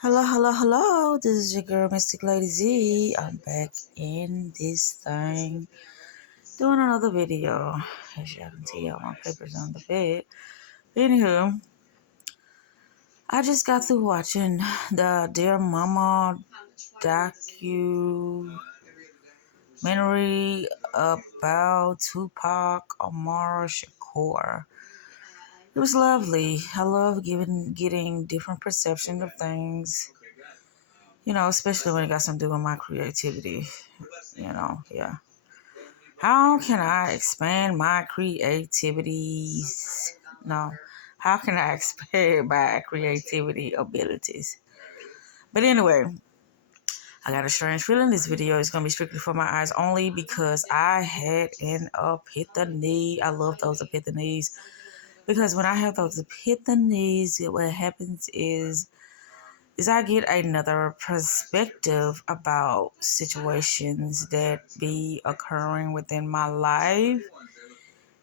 Hello, hello, hello. This is your girl, Mystic Lady Z. I'm back in this thing doing another video. As y'all can see, all my papers on the bed. Anywho, I just got through watching the Dear Mama documentary about Tupac Amaru Shakur. It was lovely. I love getting different perception of things. Especially when it got something to do with my creativity. Yeah. How can I expand my creativities? No. How can I expand my creativity abilities? But anyway, I got a strange feeling this video is going to be strictly for my eyes only because I had an epiphany. I love those epiphanies because when I have those epiphanies, what happens is I get another perspective about situations that be occurring within my life.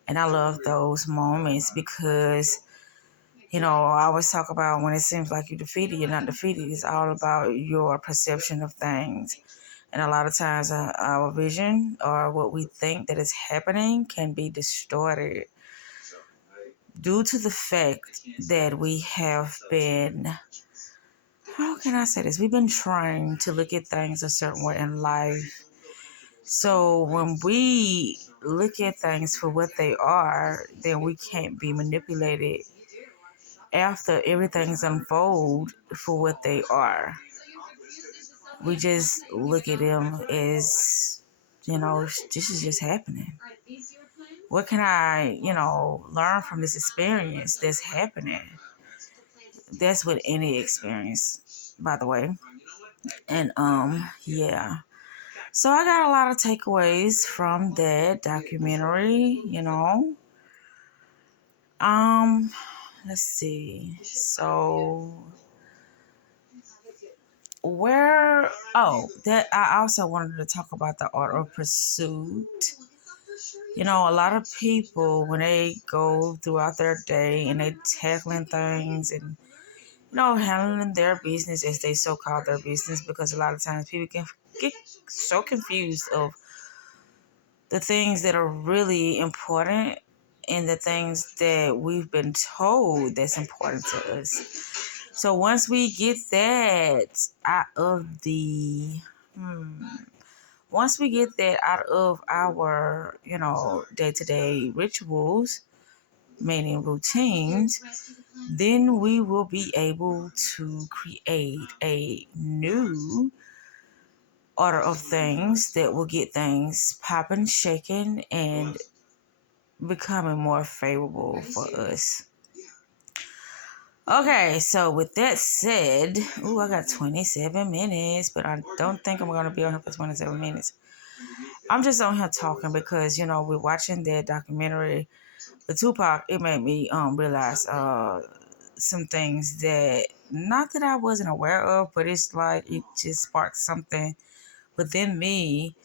And I love those moments because, I always talk about when it seems like you're defeated, you're not defeated. It's all about your perception of things. And a lot of times our vision or what we think that is happening can be distorted due to the fact that we have been, how can I say this? We've been trying to look at things a certain way in life. So when we look at things for what they are, then we can't be manipulated after everything's unfold for what they are. We just look at them as, this is just happening. What can I, learn from this experience that's happening? That's with any experience, by the way. And yeah. So I got a lot of takeaways from that documentary, Let's see. So that I also wanted to talk about the art of pursuit. A lot of people when they go throughout their day and they tackling things and handling their business as they so call their business, because a lot of times people can get so confused of the things that are really important and the things that we've been told that's important to us. So once we get that out of our, day-to-day rituals, meaning routines, then we will be able to create a new order of things that will get things popping, shaking, and becoming more favorable for us. Okay, so with that said, I got 27 minutes, but I don't think I'm going to be on here for 27 minutes. I'm just on here talking because, we're watching that documentary, the Tupac. It made me realize some things that, not that I wasn't aware of, but it's like it just sparked something within me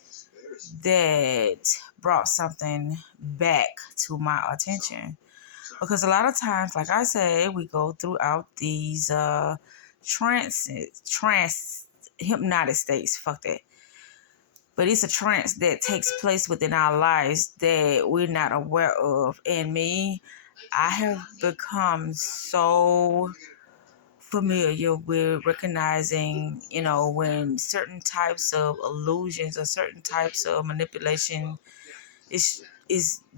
that brought something back to my attention. Because a lot of times, like I say, we go throughout these trance hypnotic states. Fuck that. But it's a trance that takes place within our lives that we're not aware of. And me, I have become so familiar with recognizing, when certain types of illusions or certain types of manipulation is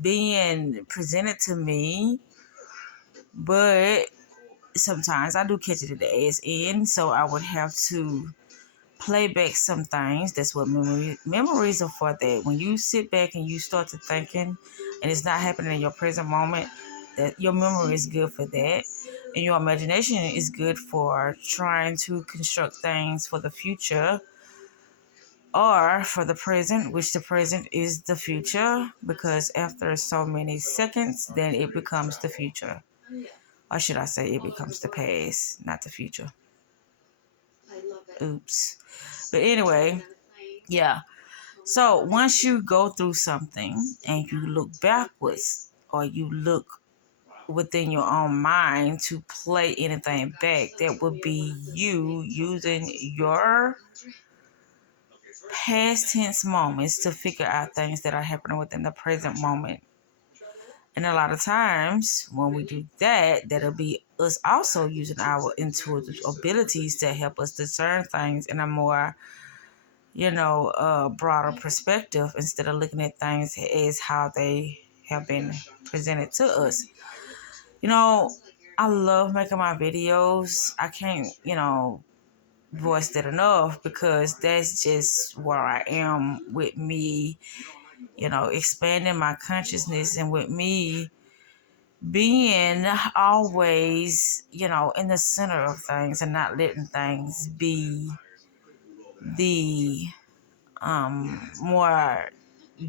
being presented to me. But sometimes I do catch it at the ass end, so I would have to play back some things. That's what memories are for. That when you sit back and you start to thinking and it's not happening in your present moment, that your memory is good for that. And your imagination is good for trying to construct things for the future or for the present, which the present is the future, because after so many seconds, then it becomes the future. Or should I say it becomes the past, not the future. Oops. But anyway, yeah. So once you go through something and you look backwards or you look within your own mind to play anything back. That would be you using your past tense moments to figure out things that are happening within the present moment. And a lot of times when we do that, that'll be us also using our intuitive abilities to help us discern things in a more, broader perspective instead of looking at things as how they have been presented to us. You know, I love making my videos. I can't, voice that enough because that's just where I am with me, expanding my consciousness and with me being always, in the center of things and not letting things be the more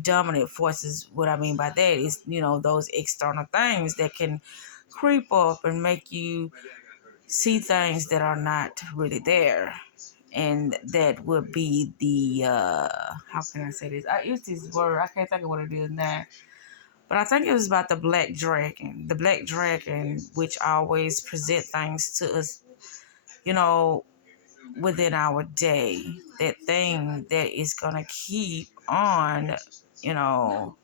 dominant forces. What I mean by that is, those external things that can creep up and make you see things that are not really there. And that would be the how can I say this? I use this word, I can't think of what it is now. But I think it was about the black dragon. The black dragon, which always present things to us, you know, within our day. That thing that is gonna keep on, you know,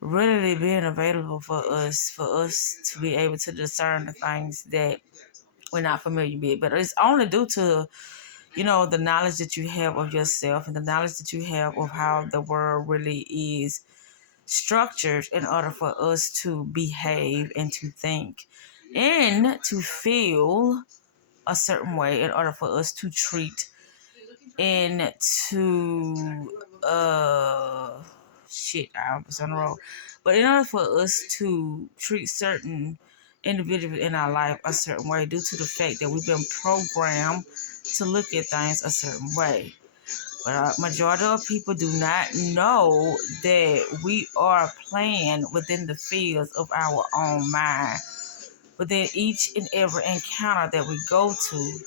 really being available for us to be able to discern the things that we're not familiar with. But it's only due to, the knowledge that you have of yourself and the knowledge that you have of how the world really is structured in order for us to behave and to think and to feel a certain way in order for us to treat and to I almost on the road. But in order for us to treat certain individuals in our life a certain way due to the fact that we've been programmed to look at things a certain way. But majority of people do not know that we are playing within the fields of our own mind. Within each and every encounter that we go to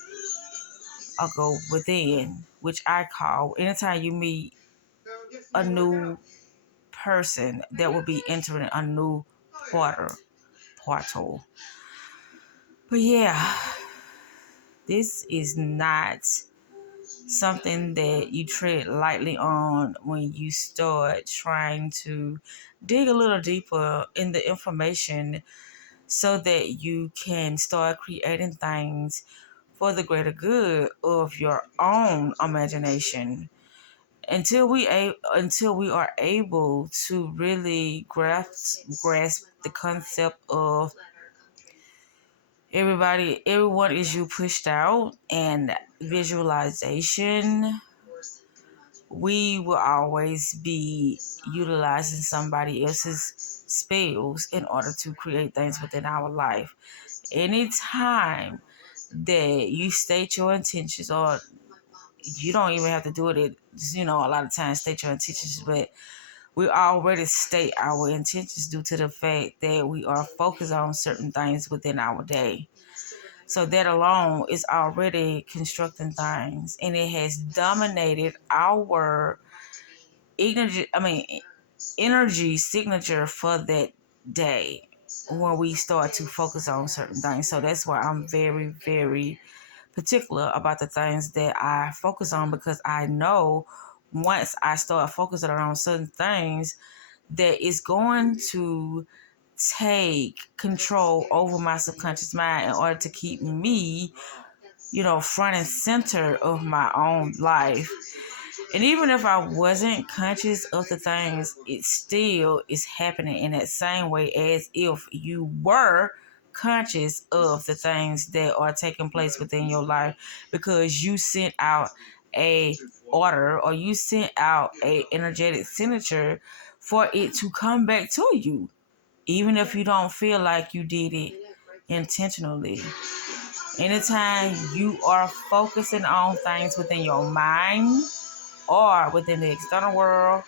or go within, which I call anytime you meet a new person that will be entering a new portal. But yeah, this is not something that you tread lightly on when you start trying to dig a little deeper in the information so that you can start creating things for the greater good of your own imagination. Until we are able to really grasp the concept of everyone is you pushed out and visualization, we will always be utilizing somebody else's spells in order to create things within our life. Anytime that you state your intentions, or you don't even have to do it, a lot of times state your intentions, but we already state our intentions due to the fact that we are focused on certain things within our day. So that alone is already constructing things, and it has dominated our energy signature for that day when we start to focus on certain things. So that's why I'm very, very particular about the things that I focus on, because I know once I start focusing on certain things that it's going to take control over my subconscious mind in order to keep me, front and center of my own life. And even if I wasn't conscious of the things, it still is happening in that same way as if you were conscious of the things that are taking place within your life, because you sent out a order or you sent out a energetic signature for it to come back to you, even if you don't feel like you did it intentionally. Anytime you are focusing on things within your mind or within the external world,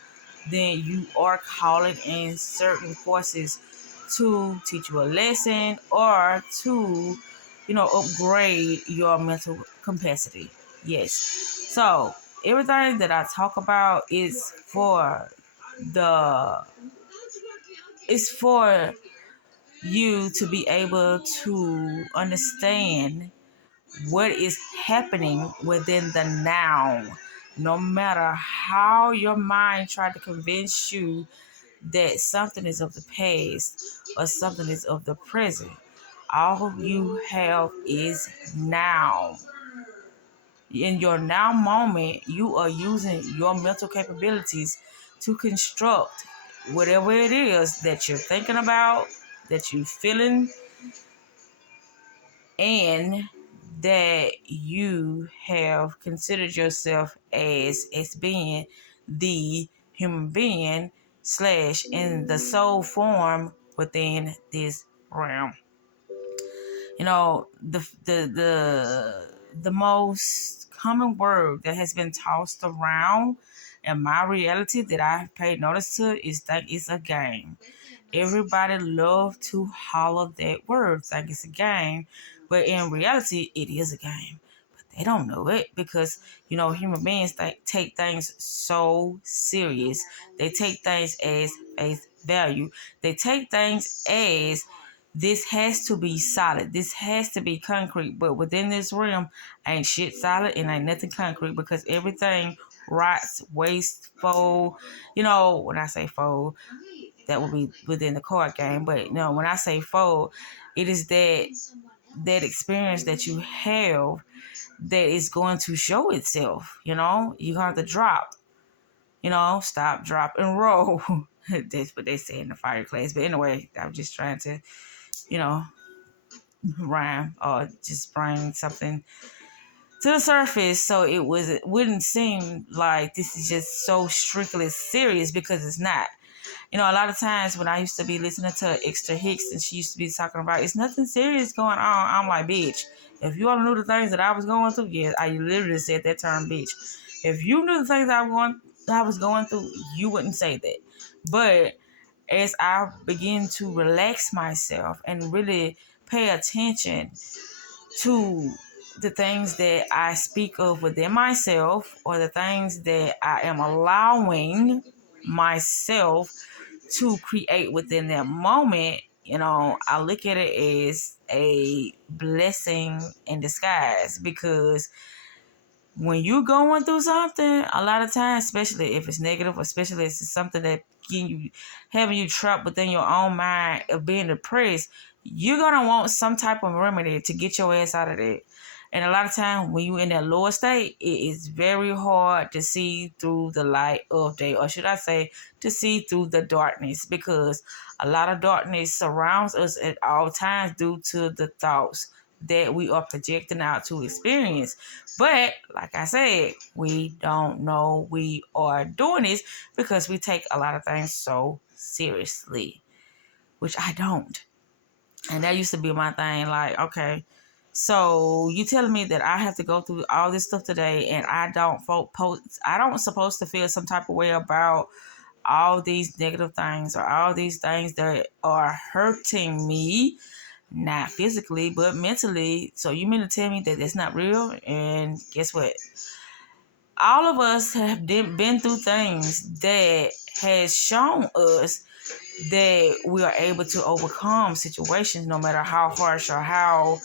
then you are calling in certain forces to teach you a lesson or to, upgrade your mental capacity. Yes. So everything that I talk about is for the, it's for you to be able to understand what is happening within the now. No matter how your mind tried to convince you that something is of the past or something is of the present, all you have is now. In your now moment, you are using your mental capabilities to construct whatever it is that you're thinking about, that you're feeling, and that you have considered yourself as being the human being slash in the soul form within this realm. You know, the most common word that has been tossed around in my reality that I've paid notice to is that it's a game. Everybody love to holler that word, think it's a game, but in reality, it is a game. But they don't know it because human beings take things so serious. They take things as face value. They take things as this has to be solid. This has to be concrete. But within this realm, ain't shit solid and ain't nothing concrete because everything rots, waste, fold. When I say fold, that will be within the card game. But when I say fold, it is that experience that you have that is going to show itself. You have to drop. Stop, drop, and roll. That's what they say in the fire class. But anyway, I'm just trying to, you know, rhyme or just bring something to the surface so it wouldn't seem like this is just so strictly serious because it's not. A lot of times when I used to be listening to Extra Hicks and she used to be talking about it's nothing serious going on, I'm like, bitch, if you all knew the things that I was going through, yes, I literally said that term, bitch. If you knew the things I was going through, you wouldn't say that. But as I begin to relax myself and really pay attention to the things that I speak of within myself or the things that I am allowing myself to create within that moment, I look at it as a blessing in disguise because when you're going through something, a lot of times, especially if it's negative, or especially if it's something that having you trapped within your own mind of being depressed, you're gonna want some type of remedy to get your ass out of that. And a lot of times when you're in that lower state, it is very hard to see through the light of day, or should I say, to see through the darkness, because a lot of darkness surrounds us at all times due to the thoughts that we are projecting out to experience. But like I said, we don't know we are doing this because we take a lot of things so seriously, which I don't. And that used to be my thing. Like, okay, so you telling me that I have to go through all this stuff today, and I don't supposed to feel some type of way about all these negative things or all these things that are hurting me, not physically but mentally. So you mean to tell me that it's not real? And guess what? All of us have been through things that has shown us that we are able to overcome situations no matter how harsh or how,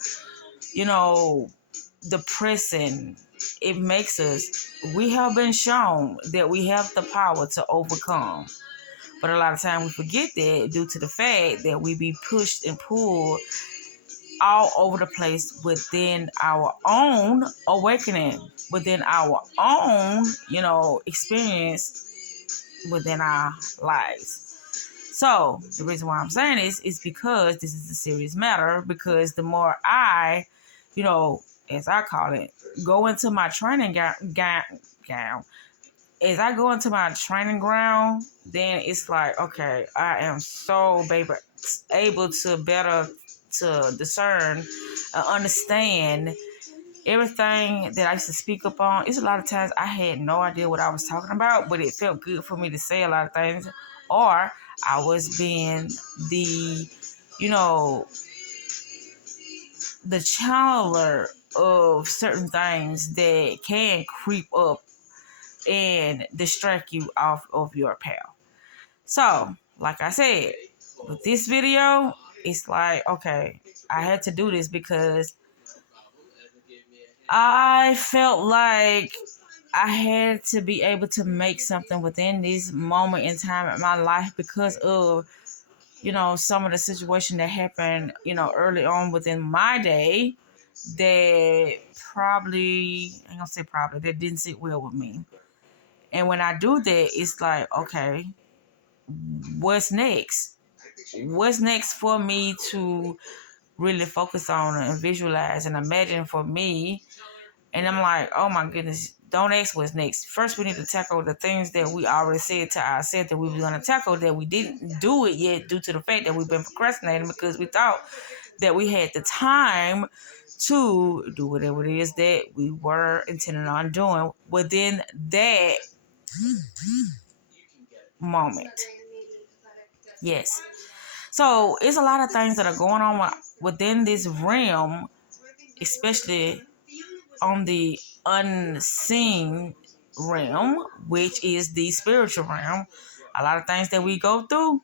depressing it makes us. We have been shown that we have the power to overcome. But a lot of times we forget that due to the fact that we be pushed and pulled all over the place within our own awakening, within our own, experience within our lives. So the reason why I'm saying this is because this is a serious matter, because the more I, as I call it, go into my training gown, as I go into my training ground, then it's like, okay, I am so able to better to discern, understand everything that I used to speak up on. It's a lot of times I had no idea what I was talking about, but it felt good for me to say a lot of things. Or I was being the, the channeler of certain things that can creep up and distract you off of your path. So, like I said, with this video, it's like, okay, I had to do this because I felt like I had to be able to make something within this moment in time in my life because of, some of the situation that happened, early on within my day that probably, I ain't gonna say probably, that didn't sit well with me. And when I do that, it's like, okay, what's next? What's next for me to really focus on and visualize and imagine for me? And I'm like, oh my goodness, don't ask what's next. First, we need to tackle the things that we already said to ourselves that we were going to tackle, that we didn't do it yet due to the fact that we've been procrastinating because we thought that we had the time to do whatever it is that we were intending on doing within that moment. Yes. So it's a lot of things that are going on within this realm, especially on the unseen realm, which is the spiritual realm. A lot of things that we go through,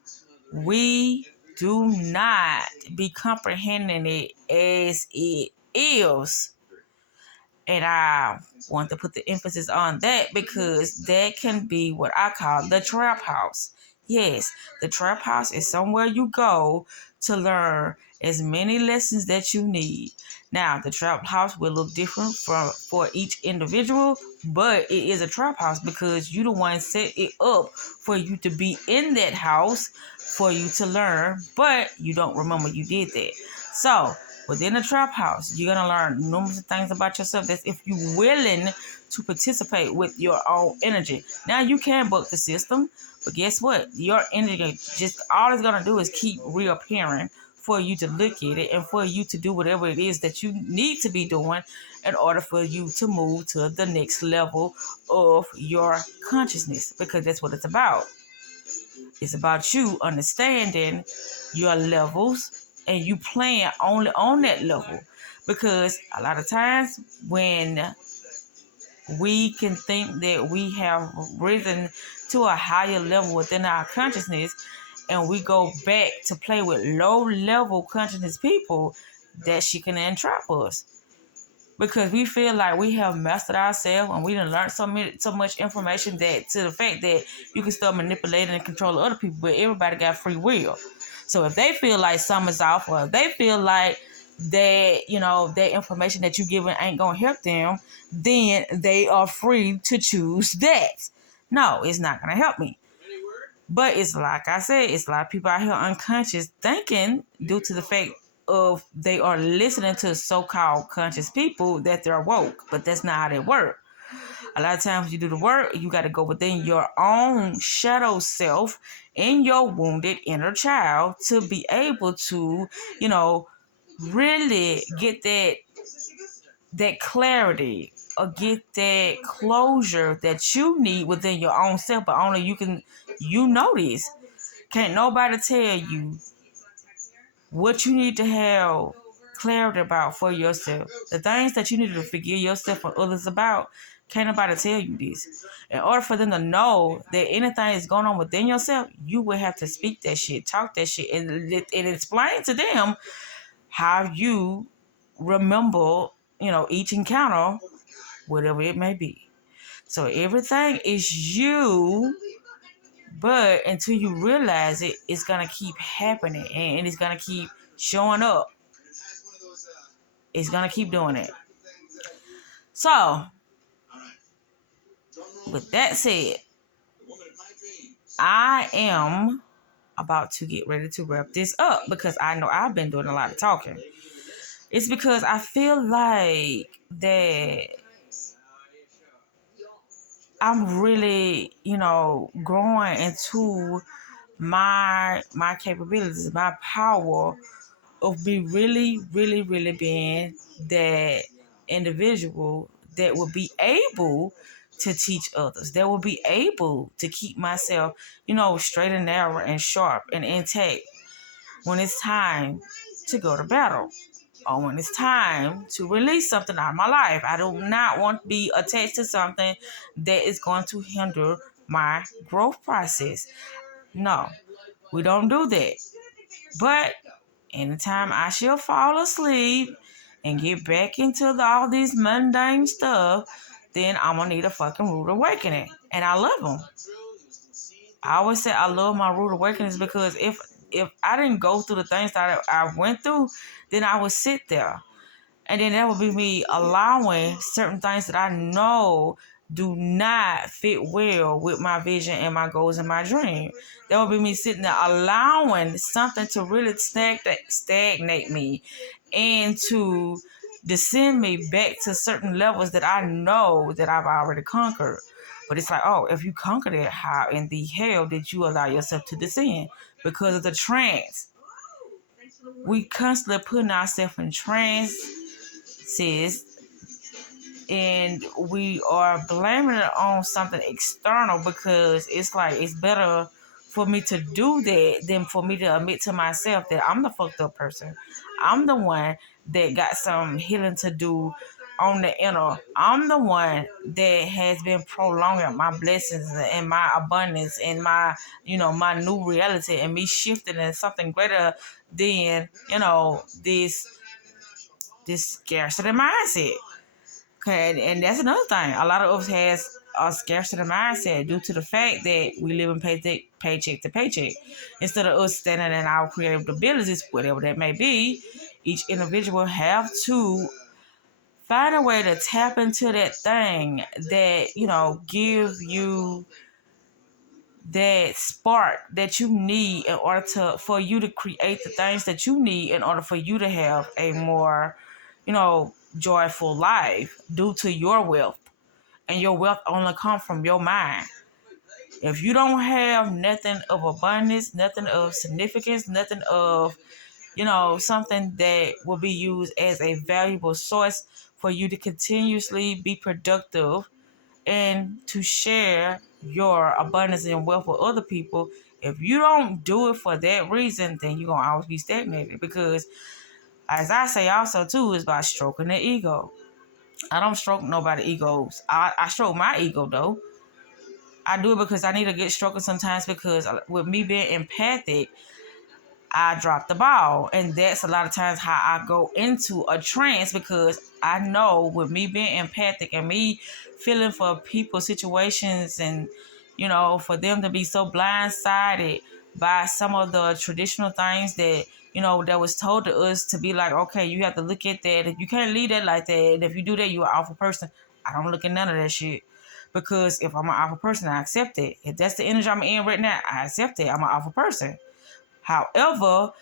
we do not be comprehending it as it is. And I want to put the emphasis on that because that can be what I call the trap house. Yes, the trap house is somewhere you go to learn as many lessons that you need. Now, the trap house will look different for each individual, but it is a trap house because you the one set it up for you to be in that house for you to learn, but you don't remember you did that. So, within the trap house, you're gonna learn numerous things about yourself. That's if you're willing to participate with your own energy. Now you can book the system, but guess what? Your energy just all it's gonna do is keep reappearing for you to look at it and for you to do whatever it is that you need to be doing in order for you to move to the next level of your consciousness, because that's what it's about. It's about you understanding your levels and you playing only on that level. Because a lot of times when we can think that we have risen to a higher level within our consciousness and we go back to play with low level consciousness people, that she can entrap us because we feel like we have mastered ourselves and we done learned so much information that to the fact that you can start manipulating and controlling other people, but everybody got free will. So if they feel like something's off, or if they feel like that, that information that you giving ain't gonna help them, then they are free to choose that. No, it's not gonna help me. But it's like I said, it's a lot of people out here unconscious thinking due to the fact of they are listening to so-called conscious people that they're woke, but that's not how they work. A lot of times you do the work, you got to go within your own shadow self in your wounded inner child to be able to, really get that clarity or get that closure that you need within your own self, but only you know this. Can't nobody tell you what you need to have clarity about for yourself. The things that you need to forgive yourself and others about, can't nobody tell you this. In order for them to know that anything is going on within yourself, you will have to speak that shit, talk that shit, and explain to them how you remember, each encounter, whatever it may be. So everything is you, but until you realize it, it's going to keep happening and it's going to keep showing up. It's going to keep doing it. So, with that said, I am about to get ready to wrap this up because I know I've been doing a lot of talking. It's because I feel like that I'm really, growing into my capabilities, my power of me really, really, really being that individual that will be able to teach others, that will be able to keep myself, straight and narrow and sharp and intact when it's time to go to battle or when it's time to release something out of my life. I do not want to be attached to something that is going to hinder my growth process. No, we don't do that. But anytime I shall fall asleep and get back into all this mundane stuff, then I'm gonna need a fucking rude awakening. And I love them. I always say I love my rude awakenings because if I didn't go through the things that I went through, then I would sit there. And then that would be me allowing certain things that I know do not fit well with my vision and my goals and my dream. That would be me sitting there allowing something to really stagnate me and to descend me back to certain levels that I know that I've already conquered. But it's like, oh, if you conquered it, how in the hell did you allow yourself to descend? Because of the trance. We constantly putting ourselves in trances and we are blaming it on something external because it's like it's better for me to do that than for me to admit to myself that I'm the fucked up person. I'm the one that got some healing to do on the inner. I'm the one that has been prolonging my blessings and my abundance and my, my new reality and me shifting into something greater than, this scarcity mindset. Okay, and that's another thing. A lot of us has a scarcity mindset due to the fact that we live in paycheck to paycheck. Instead of us standing in our creative abilities, whatever that may be, each individual have to find a way to tap into that thing that, give you that spark that you need in order for you to create the things that you need in order for you to have a more, joyful life due to your wealth. And your wealth only comes from your mind. If you don't have nothing of abundance, nothing of significance, nothing of, something that will be used as a valuable source for you to continuously be productive and to share your abundance and wealth with other people, if you don't do it for that reason, then you're going to always be stagnated. Because, as I say also, too, is by stroking the ego. I don't stroke nobody's egos. I stroke my ego, though. I do it because I need a good stroking sometimes because with me being empathic, I drop the ball. And that's a lot of times how I go into a trance because I know with me being empathic and me feeling for people's situations and, for them to be so blindsided by some of the traditional things that, that was told to us to be like, okay, you have to look at that. You can't leave that like that. And if you do that, you're an awful person. I don't look at none of that shit. Because if I'm an awful person, I accept it. If that's the energy I'm in right now, I accept it. I'm an awful person. However,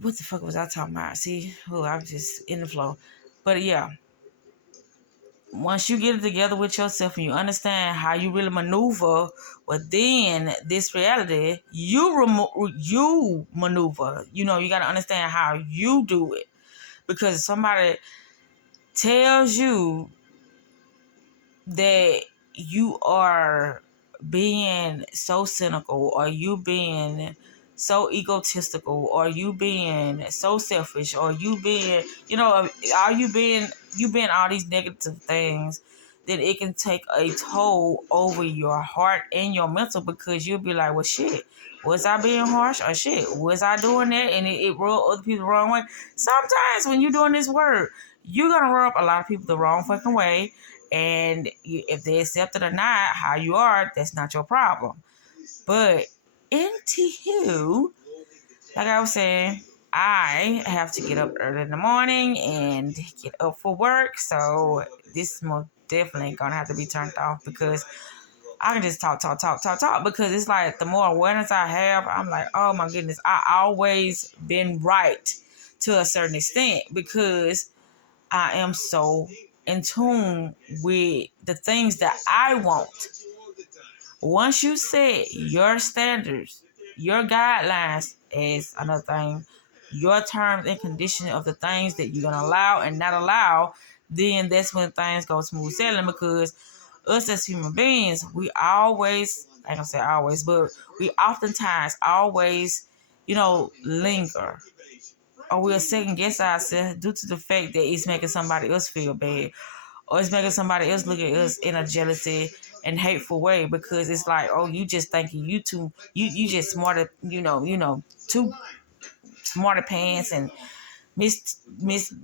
what the fuck was I talking about? See, I'm just in the flow. But yeah, once you get it together with yourself and you understand how you really maneuver within this reality, you maneuver. You got to understand how you do it. Because if somebody tells you that you are being so cynical or you being so egotistical or you being so selfish or you being are you being all these negative things, then it can take a toll over your heart and your mental because you'll be like, well, shit, was I being harsh or shit, was I doing that and it rubbed other people the wrong way? Sometimes when you're doing this work, you're gonna rub a lot of people the wrong fucking way. And if they accept it or not, how you are, that's not your problem. But anywho, like I was saying, I have to get up early in the morning and get up for work. So this is most definitely gonna have to be turned off because I can just talk. Because it's like the more awareness I have, I'm like, oh my goodness, I always been right to a certain extent because I am so in tune with the things that I want. Once you set your standards, your guidelines is another thing, your terms and conditions of the things that you're gonna allow and not allow, then that's when things go smooth sailing because us as human beings, we always, I ain't gonna say always, but we oftentimes always, linger or we'll second guess ourselves due to the fact that it's making somebody else feel bad or it's making somebody else look at us in a jealousy and hateful way, because it's like, oh, you just thinking you just smarter, too smarter pants and Miss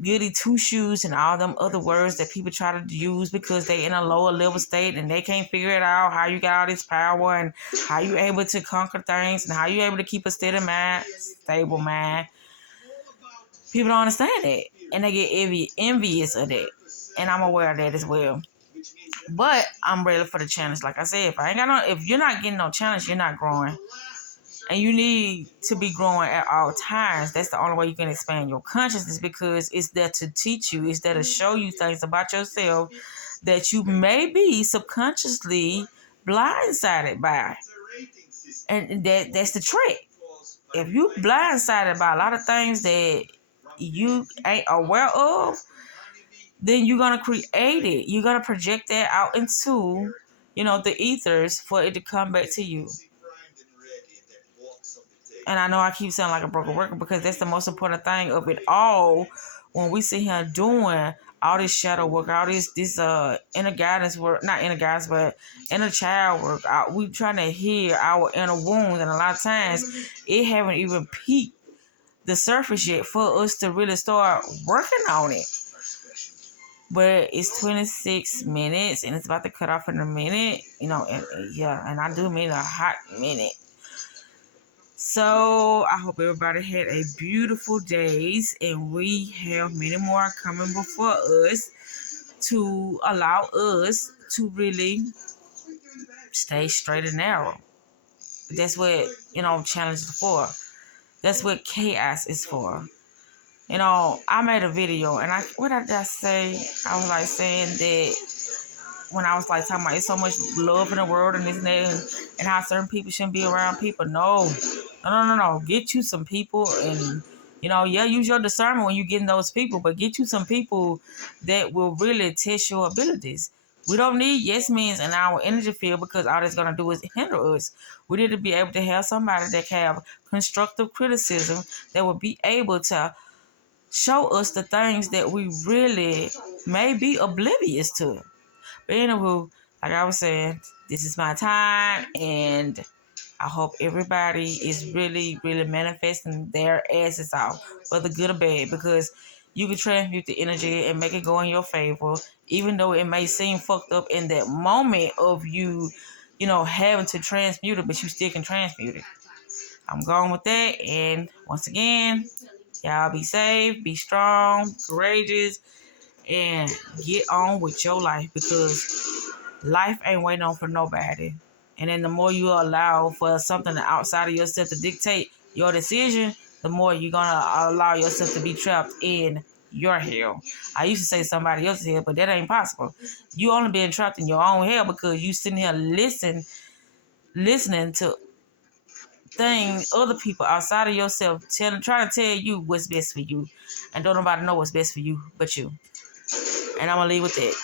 Goody Two Shoes and all them other words that people try to use because they in a lower level state and they can't figure it out, how you got all this power and how you able to conquer things and how you able to keep a stable mind. People don't understand that, and they get envious of that, and I'm aware of that as well. But I'm ready for the challenge. Like I said, if you're not getting no challenge, you're not growing. And you need to be growing at all times. That's the only way you can expand your consciousness, because it's there to teach you. It's there to show you things about yourself that you may be subconsciously blindsided by. And that's the trick. If you blindsided by a lot of things that you ain't aware of, then you're going to create it. You're going to project that out into, the ethers for it to come back to you. And I know I keep sounding like a broken record because that's the most important thing of it all. When we sit here doing all this shadow work, all this inner guidance work, not inner guidance, but inner child work, we trying to heal our inner wounds, and a lot of times it haven't even peaked the surface yet for us to really start working on it. But it's 26 minutes and it's about to cut off in a minute, and I do mean a hot minute. So I hope everybody had a beautiful days, and we have many more coming before us to allow us to really stay straight and narrow. That's what, challenge is for. That's what chaos is for. I made a video, and what did I say? I was like saying that when I was like talking about it's so much love in the world and this and that, and how certain people shouldn't be around people. No. Get you some people, and use your discernment when you get in those people, but get you some people that will really test your abilities. We don't need yes men in our energy field, because all that's gonna do is hinder us. We need to be able to have somebody that can have constructive criticism, that will be able to show us the things that we really may be oblivious to. But anywho, like I was saying, this is my time, and I hope everybody is really, really manifesting their asses off, whether good or bad, because you can transmute the energy and make it go in your favor, even though it may seem fucked up in that moment of you, having to transmute it, but you still can transmute it. I'm going with that, and once again, y'all be safe, be strong, courageous, and get on with your life, because life ain't waiting on for nobody. And then the more you allow for something outside of yourself to dictate your decision, the more you're going to allow yourself to be trapped in your hell. I used to say somebody else's hell, but that ain't possible. You only being trapped in your own hell because you sitting here listening to things, other people outside of yourself trying to tell you what's best for you. And don't nobody know what's best for you but you. And I'm going to leave with that.